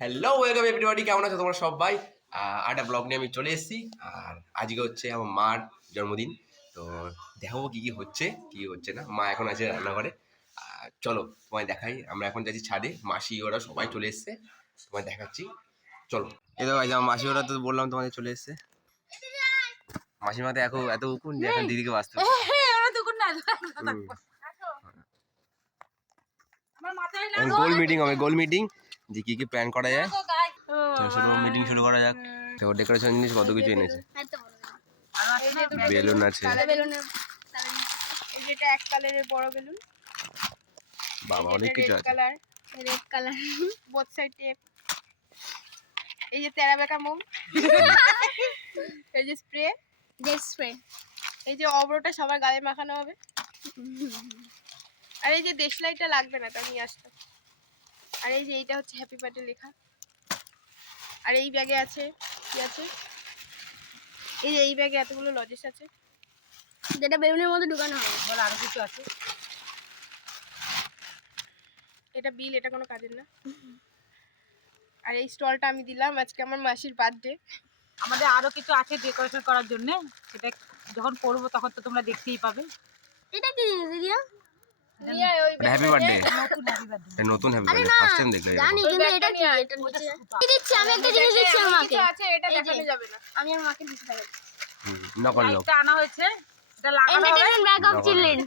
Hello welcome everybody কেমন আছো তোমরা সবাই? একটা ব্লগ নিয়ে আমি চলে এসেছি। আর আজকে হচ্ছে আমার মার জন্মদিন তো দেখাবো কি কি হচ্ছে কি হচ্ছে না। মা এখন আছে রান্নাঘরে। আর চলো তোমায় দেখাই আমরা এখন যাচ্ছি ছাদে মাসি ওরা সবাই চলে এসছে তোমায় দেখাচ্ছি। চলো। এই দেখো আমার মাসি ওরা তো বললাম তোমাদের চলে এসছে। মাসিমা তো এখন এত উকুন যে এখন দিদিকে বাঁচতে। গোল মিটিং হবে গোল মিটিং যে কি কি প্ল্যান করা যায়? শুরু মিটিং শুরু করা যাক। দেখো ডেকোরেশন জিনিস কত কিছু এনেছে? বেলুন আছে। এই যেটা এক কালারের বড় বেলুন। বাবা অনেক কিছু আছে। Colour red colour both side tape এই যে তেরা বেকা মোম। এই যে স্প্রে জেট স্প্রে এই যে অবরোটা সবার গালে মাখানো হবে। আর এই যে দেশলাইটা লাগবে না তা নিয়ে আসতাম আর এই যে এইটা হচ্ছে হ্যাপি বার্থডে লেখা। আর এই ব্যাগে আছে কি আছে? এই যে এই ব্যাগে এতগুলো লজেস আছে। যেটা বেলুনের মধ্যে ঢুকানো হবে। বল আরও কিছু আছে? এটা বিল এটা কোনো কাজের না। আর এই স্টলটা আমি দিলাম আজকে আমার মাসির বার্থডে আমাদের আরও কিছু আছে ডেকোরেশন করার জন্য। সেটা যখন করব তখন তো তোমরা দেখতেই পাবে। এটা কি জিনিস হ্যাপি বার্থডে নতুন happy birthday। নতুন হ্যাপি বার্থডে ফার্স্ট টাইম দেখলাম জানি কিন্তু এটা কি এটা দিচ্ছি? আমি একটা জিনিস দিচ্ছি আমার মাকে এটা দেখানো যাবে না। আমি আমার মাকে দিচ্ছি তাহলে নকল লোক লাইটটা আনা হয়েছে এটা লাগানো হবে এন্টারটেইনমেন্ট ব্যাক অফ চিলড্রেন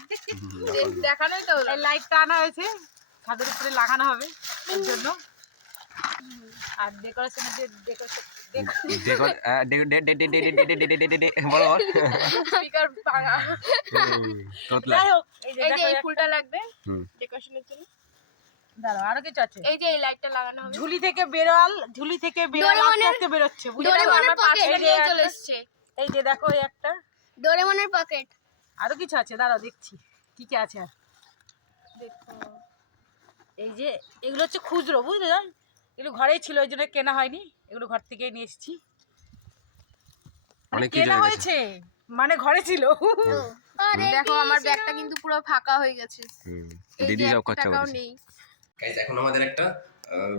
দেখানোই তো এই লাইটটা আনা হয়েছে ছাদের উপরে লাগানো হবে এর জন্য। আর ডেকোরেশনের যে ডেকোরেশন আরও কিছু আছে ঝুলি থেকে বেরোল ঝুলি থেকে বেরোচ্ছে এই যে দেখো এই একটা ডোরেমনের পকেট আরও কিছু আছে দাঁড়াও দেখছি কি কি আছে আর দেখো এই যে এগুলো হচ্ছে খুচরো বুঝলে এগুলো ঘরেই ছিল ওই জন্য কেনা হয়নি। এগুলো ঘর থেকে নিয়ে এসেছি। মানে অনেক কেনা হয়েছে মানে ঘরে ছিল। দেখো আমার ব্যাগটা কিন্তু পুরো ফাঁকা হয়ে গেছে। দিদি সব খরচা করেছে গাইজ এখন আমাদের একটা আহ,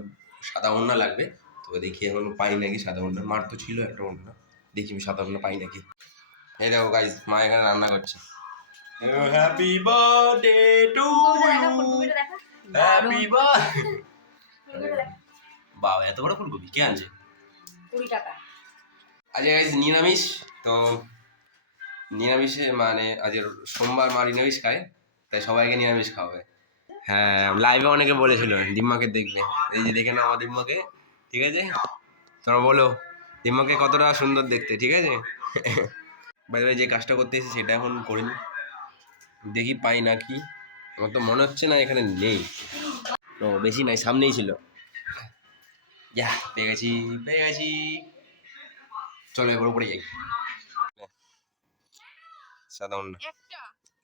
সাদা ওড়না লাগবে। তো দেখি এখন পাই নাকি সাদা ওড়না। মার তো ছিল একটা ওড়না। দেখি আমি সাদা ওড়না পাই নাকি। এই দেখো গাইজ মা এখানে রান্না করছে। Happy birthday to you happy birthday বাবা এত বড় ফুলকপি কে আনছে? কুড়ি টাকা। আজ গাইজ নিরামিষ তো নিরামিষে মানে আজ সোমবার মা নিরামিষ খায় তাই সবাইকে নিরামিষ খাওয়াবে। হ্যাঁ লাইভে অনেকে বলেছিল দিম্মাকে দেখবে। এই যে দেখে নাও আমার দিম্মাকে ঠিক আছে? তোমরা বলো দিম্মাকে কতটা সুন্দর দেখতে ঠিক আছে? বাইরে যে কাজটা করতে এসেছি সেটা এখন করিনি। দেখি পাই না কি। আমার তো মনে হচ্ছে না এখানে নেই। তো বেশি নাই সামনেই ছিল। যা পেয়ে গেছি পেয়ে গেছি চলো এবার উপরে যাই সাদা অন্য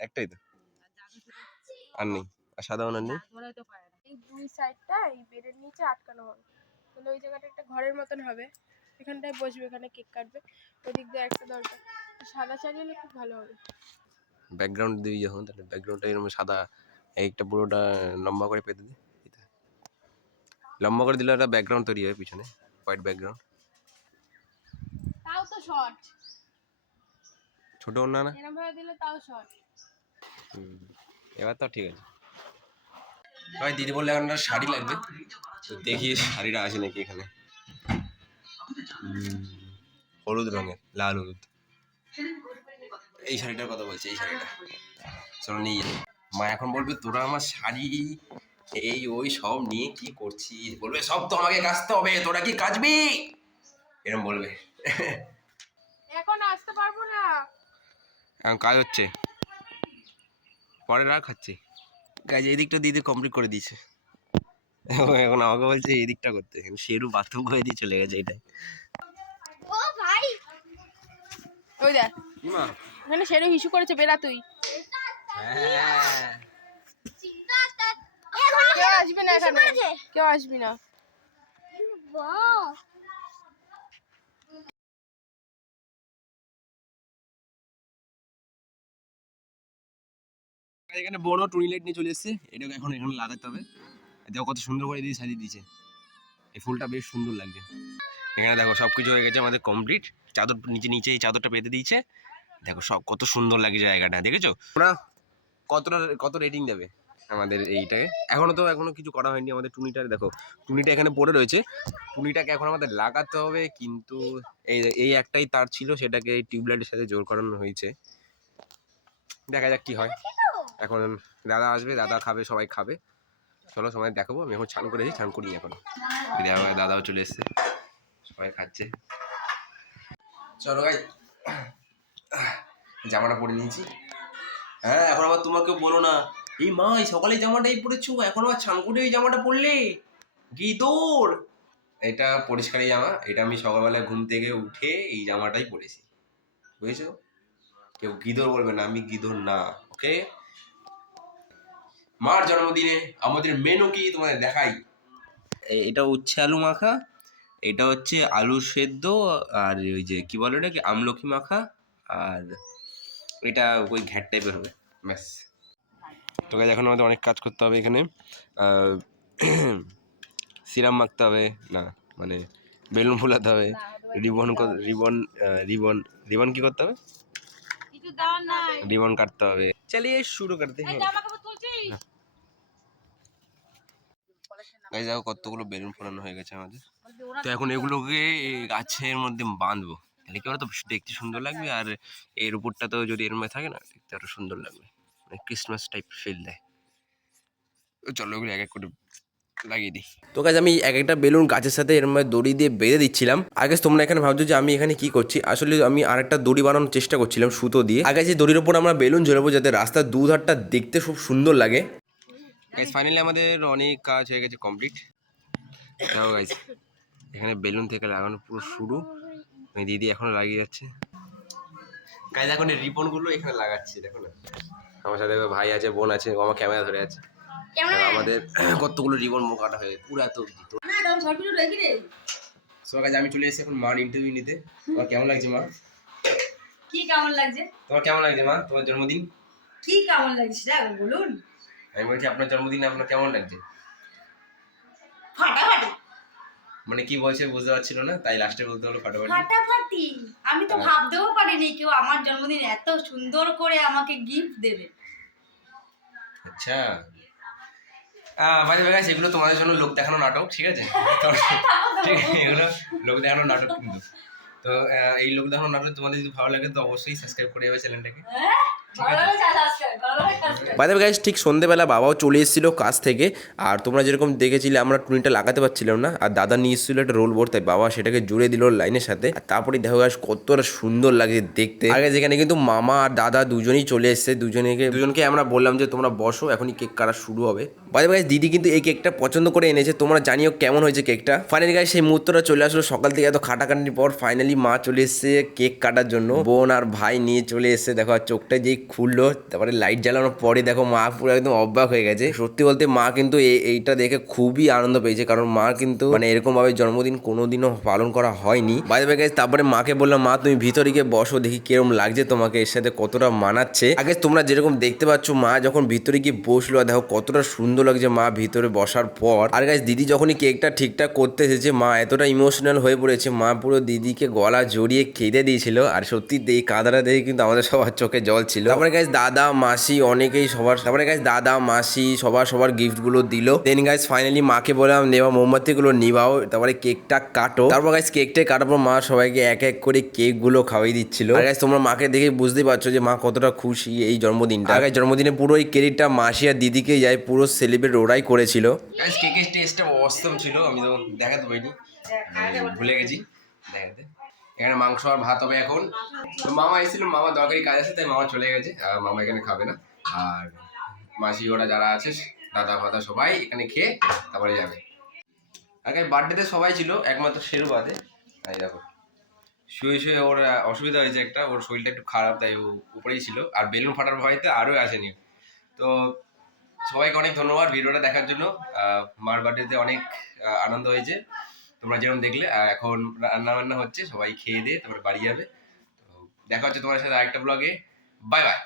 একটাই তো আর নেই আর সাদা অন্য নেই তো এই দুই সাইডটা এই বেডের নিচে আটকানো হবে। তাহলে ওই জায়গাটা একটা ঘরের মতন হবে। এখানটায় বসবে এখানে কেক কাটবে। ওদিক দিয়ে একটা দরজা। সাদা চালিয়ে খুব ভালো হবে। ব্যাকগ্রাউন্ড দিবি যখন তাহলে ব্যাকগ্রাউন্ডটা এরকম সাদা। একটা পুরোটা লম্বা করে পেতে দে। এটা। লম্বা করে দিলে একটা ব্যাকগ্রাউন্ড তৈরি হয় পিছনে হোয়াইট ব্যাকগ্রাউন্ড তাও তো শর্ট ছোট অন্য না? ভাবে দিলে তাও শর্ট এবার তো ঠিক আছে। ভাই দিদি বললে এখন একটা শাড়ি লাগবে। তো দেখি শাড়িটা আছে নাকি এখানে। হলুদ রঙের লাল হলুদ। এই শাড়িটার কথা বলছি এই শাড়িটা। চলো নিয়ে। মা এখন বলবে তোরা আমার শাড়ি এই ওই সব নিয়ে কি করছিস? বলবে সব তো আমাকে কাচতে হবে তোরা কি কাচবি? এরকম বলবে। এখন আসতে পারব না। এখন কাজ হচ্ছে। পরে রাখ খাচ্ছি। কাজ এই দিকটা দিদি কমপ্লিট করে দিয়েছে। এখন আমাকে বলছে এই দিকটা করতে। শেরু বাথরুম করে দিয়ে চলে গেছে এটা ও ভাই! ওই দেখ। এখানে সেরে হিসু করেছে বেড়া তুই। কেউ আসবি না এখানে। কেউ আসবি না। এখানে বড় টুনি লাইট নিয়ে চলে এসেছে। এটাকে এখন এখানে লাগাতে হবে। দেখো কত সুন্দর করে দিয়ে সাজিয়ে দিয়েছে। এই ফুলটা বেশ সুন্দর লাগছে। এখানে দেখো সব কিছু হয়ে গেছে আমাদের কমপ্লিট চাদর নিচে নিচে এই চাদরটা পেতে দিয়েছে। দেখো সব কত সুন্দর লাগে জায়গাটা দেখেছ? ওরা কতটা কত রেটিং দেবে? আমাদের এইটাকে। এখনও তো এখনও কিছু করা হয়নি আমাদের টুনিটার। দেখো, টুনিটা এখানে পড়ে রয়েছে। টুনিটাকে এখন আমাদের লাগাতে হবে, কিন্তু এই এই একটাই তার ছিল, সেটাকে এই টিউবলাইটের সাথে জোর করানো হয়েছে। দেখা যাক কি হয়। এখন দাদা আসবে, দাদা খাবে, সবাই খাবে। চলো সবাই দেখাবো, আমি এখন ছান করেছি ছান করিনি এখন। আমার দাদাও চলে এসছে। সবাই খাচ্ছে। চলো ভাই জামাটা পরে নিয়েছি। হ্যাঁ এখন আবার তোমাকে বলো না। এই মা, এই সকালে জামাটাই পরেছো? এখন আবার ছান করে এই জামাটা পরলে? গিদোর এটা পরিষ্কারই জামা, এটা আমি সকালবেলা ঘুম থেকে উঠে এই জামাটাই পরেছি। বুঝেছ? কেউ গিদোর বলবে না, আমি গিদোর না ওকে মার জন্মদিনে আমাদের মেনু কি তোমাদের দেখাই? এটা উচ্ছে আলু মাখা, এটা হচ্ছে আলু সেদ্ধ, আর ওই যে কি বলে ওটা কি আমলকি মাখা, আর এটা ওই ঘ্যাট টাইপের হবে, ব্যাস। তোকে এখন আমাদের অনেক কাজ করতে হবে এখানে। সিরাম মাখতে হবে। না মানে বেলুন ফুলাতে হবে। রিবন রিবন রিবন রিবন কি করতে হবে? রিবন কাটতে হবে। চালিয়ে শুরু করতে তুলছিস? গাইজ দেখো কতগুলো বেলুন ফোলানো হয়ে গেছে আমাদের। তো এখন এগুলোকে গাছের মধ্যে বাঁধবো। তাহলে কি বলতো? দেখতে সুন্দর লাগবে। আর এর উপরটা তো যদি এর মধ্যে থাকে না দেখতে আরও সুন্দর লাগবে। ক্রিসমাস টাইপ ফিল দেয়। চলো ওগুলো এক এক করে লাগিয়ে দিই। তো কাজ আমি এক একটা বেলুন গাছের সাথে এর মধ্যে দড়ি দিয়ে বেঁধে দিচ্ছিলাম। আগে তোমরা এখানে ভাবছ যে আমি এখানে কি করছি? আসলে আমি আরেকটা দড়ি বানানোর চেষ্টা করছিলাম সুতো দিয়ে। আগে যে দড়ির উপর আমরা বেলুন ঝোলাবো যাতে রাস্তার দুধারটা দেখতে খুব সুন্দর লাগে। গাইজ ফাইনালি আমাদের অনেক কাজ হয়ে গেছে কমপ্লিট দেখো গাইজ এখানে বেলুন থেকে লাগানো পুরো শুরু। আমি দিদি এখনও লাগিয়ে যাচ্ছে। গাইজ এখন এই রিবনগুলো এখানে লাগাচ্ছি দেখো না। আমার সাথে ভাই আছে বোন আছে ও আমার ক্যামেরা ধরে আছে। আমাদের কতগুলো রিবন মো কাটা হয়ে পুরো এত অব্দি তো সো গাইজ আমি চলে এসেছি এখন মার ইন্টারভিউ নিতে। তোমার কেমন লাগছে মা? কি কেমন লাগছে? তোমার কেমন লাগছে মা? তোমার জন্মদিন? কি কেমন লাগছে বলুন। আমি বলছি আপনার জন্মদিন আপনার কেমন লাগছে? ফাটাফাটি। মানে কি বলছে বুঝতে পারছিল না তাই লাস্টে বলতে হলো ফাটাফাটি। ফাটাফাটি? আমি তো হ্যাঁ। ভাবতেও পারিনি কেউ আমার জন্মদিন এত সুন্দর করে আমাকে গিফট দেবে। আচ্ছা। বাজে বাজে এগুলো তোমাদের জন্য লোক দেখানো নাটক ঠিক আছে? তো- এগুলো লোক দেখানো নাটক কিন্তু। তো এই লোক দেখানো নাটক তোমাদের যদি ভালো লাগে তো অবশ্যই সাবস্ক্রাইব করে যাবে চ্যানেলটাকে বাদে গাইজ ঠিক সন্ধেবেলা বাবাও চলে এসেছিল কাজ থেকে, আর তোমরা যেরকম দেখেছিলে, আমরা টুনিটা লাগাতে পারছিলাম না, আর দাদা নিয়ে এসেছিল একটা রোল বোর্ড তাই বাবা সেটাকে জুড়ে দিল লাইনের সাথে। আর তারপরে দেখো গাছ কতটা সুন্দর লাগে দেখতে। আগে যেখানে কিন্তু মামা আর দাদা দুজনেই চলে এসেছে, দুজনেকে দুজনকে আমরা বললাম যে তোমরা বসো, এখনই কেক কাটা শুরু হবে। বাদে গাইজ দিদি কিন্তু এই কেকটা পছন্দ করে এনেছে, তোমরা জানিও কেমন হয়েছে কেকটা। ফাইনালি গাইজ সেই মুহূর্তটা চলে আসলো, সকাল থেকে এত খাটাখাটির পর ফাইনালি মা চলে এসেছে কেক কাটার জন্য। বোন আর ভাই নিয়ে চলে এসেছে, দেখো চোখটা যেই খুললো, তারপরে লাইট জ্বালানোর পরে দেখো মা পুরো একদম অবাক হয়ে গেছে। সত্যি বলতে মা কিন্তু এই- এইটা দেখে খুবই আনন্দ পেয়েছে, কারণ মা কিন্তু মানে এরকম ভাবে জন্মদিন কোনোদিনও পালন করা হয়নি। বাইরে গেছে তারপরে মাকে বললাম, মা, তুমি ভিতরে গিয়ে বসো, দেখি কীরকম লাগছে তোমাকে, এর সাথে কতটা মানাচ্ছে। আগে তোমরা যেরকম দেখতে পাচ্ছ, মা যখন ভিতরে গিয়ে বসল দেখো কতটা সুন্দর লাগছে মা ভিতরে বসার পর। আর গাছ দিদি যখনই কেকটা ঠিকঠাক করতে এসেছে, মা এতটা ইমোশনাল হয়ে পড়েছে, মা পুরো দিদিকে গলা জড়িয়ে কেঁদে দিয়েছিল। আর সত্যি এই কাদাটা দেখে কিন্তু আমাদের সবার চোখে জল ছিল। তারপরে গাছ দাদা মাসি অনেকেই সবার তারপরে গাছ দাদা মাসি সবার সবার গিফটগুলো দিল। দেন গাছ ফাইনালি মাকে বললাম নেওয়া মোমবাতি গুলো নিবাও। তারপরে কেকটা কাটো। তারপর গাছ কেকটা কাটার পর মা সবাইকে এক এক করে কেকগুলো খাওয়াই দিচ্ছিল। আর গাছ তোমরা মাকে দেখে বুঝতেই পারছ যে মা কতটা খুশি এই জন্মদিনটা। আর জন্মদিনে পুরো এই ক্রেডিটটা মাসি আর দিদিকে যায় পুরো সেলিব্রেট ওরাই করেছিল। গাইস কেকের টেস্টটা অসম ছিল আমি তো দেখাতে পারিনি। ভুলে গেছি। দেখাতে। এখানে মাংস আর ভাত হবে এখন। তো মামা এসেছিল মামা দরকারি কাজ আছে, তাই মামা চলে গেছে। মামা এখানে খাবে না। আর মাসি, ওরা যারা আছে, দাদা, ফাদা সবাই এখানে খেয়ে তারপরে যাবে। আগে বার্থডেতে সবাই ছিল, একমাত্র শেরু বাদে। তাই দেখো, শুয়ে শুয়ে ওর অসুবিধা হয়েছে একটা, ওর শরীরটা একটু খারাপ, তাই ও উপরেই ছিল। আর বেলুন ফাটার ভয়তে আরও আসেনি। তো সবাইকে অনেক ধন্যবাদ ভিডিওটা দেখার জন্য। মার বার্থডেতে অনেক আনন্দ হয়েছে। তোমরা যেরকম দেখলে, আর এখন রান্না বান্না হচ্ছে, সবাই খেয়ে দিয়ে তারপরে বাড়ি যাবে। তো দেখা হচ্ছে তোমার সাথে আরেকটা ব্লগে বাই বাই